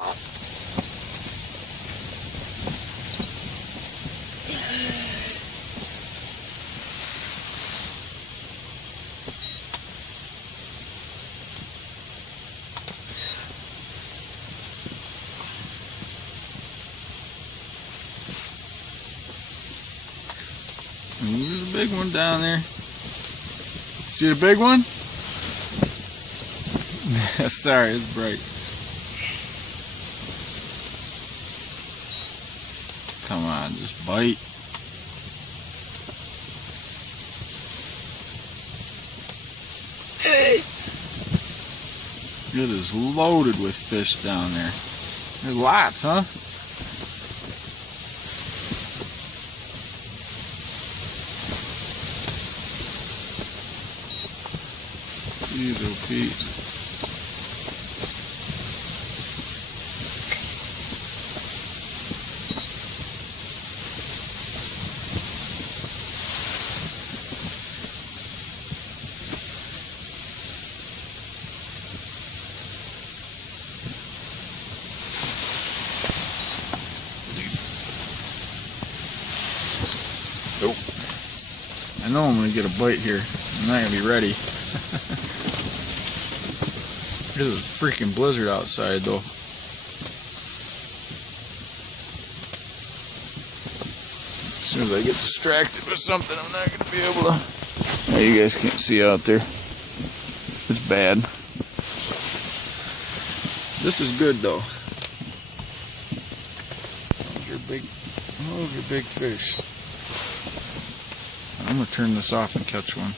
There's a big one down there. See the big one? Sorry, it's bright. Come on, just bite. Hey! It is loaded with fish down there. There's lots, huh? Jeez, oh Pete. Nope. I know I'm gonna get a bite here. I'm not gonna be ready. There's a freaking blizzard outside though. As soon as I get distracted with something, I'm not gonna be able to. Yeah, you guys can't see out there. It's bad. This is good though. Those are big fish. I'm gonna turn this off and catch one.